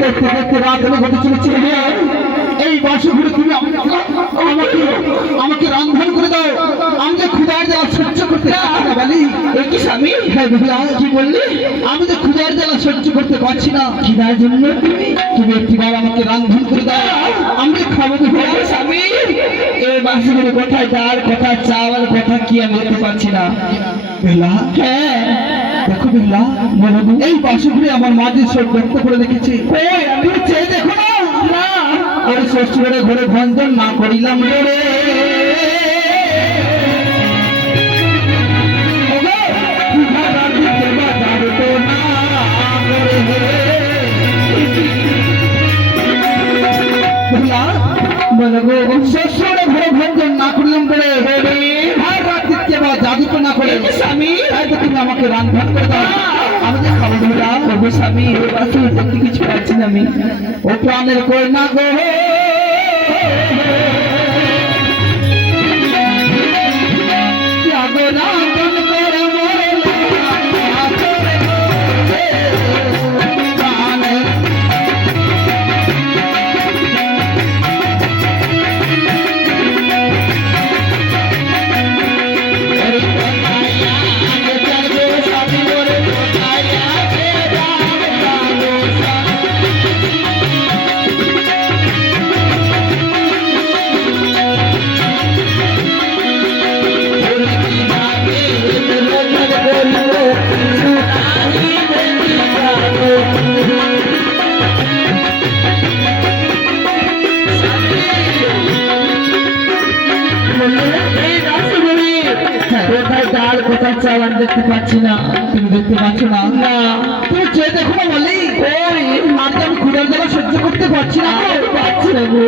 দেখতে দেখতে রাত হলে ঘটে চলেছিল। এই বাসগুলো তুমি আমাকে আমাকে রান্ধন করে দাও। আমি যে ক্ষুধার জ্বালা সহ্য করতে পারি। কি স্বামী? হ্যাঁ বেহুলা, কি বললি? আমি যে ক্ষুধার জ্বালা সহ্য করতে পারছি না। খিদার জন্য তুমি একটিবার আমাকে রান্ধন করে দাও। আমি খাবো বেহুলা। স্বামী, এই বাসগুলো কোথায়? ডাল কোথায়, চাওয়াল কোথায়, কি আমি দেখতে পাচ্ছি না। বেহুলা, হ্যাঁ দেখো বেহুলা, এই বাসগুলো আমার মাঝে সব ব্যক্ত করে রেখেছে। আমি চেয়ে দেখো না। আর শ্বশুরের ঘরে ভঞ্জন না করিলাম রে। শ্বশুরের ঘরে ভঞ্জন না করলাম বলে আর রাত্রিকে বা জাদু তো না করে স্বামী, তাই তো তুমি আমাকে রান্না করে দাও। আমি যে খাবো বেহুলা। ওগো স্বামী, দেখতে কিছু পাচ্ছি না আমি। ও প্রাণের কই না গো, কোথায় চালান দেখতে পাচ্ছি না। তুমি দেখতে পাচ্ছ না? না, তুমি চেয়ে দেখো না বলি। ওই আর আমি ক্ষুধার জ্বালা সহ্য করতে পারছি না। পাচ্ছি না গো।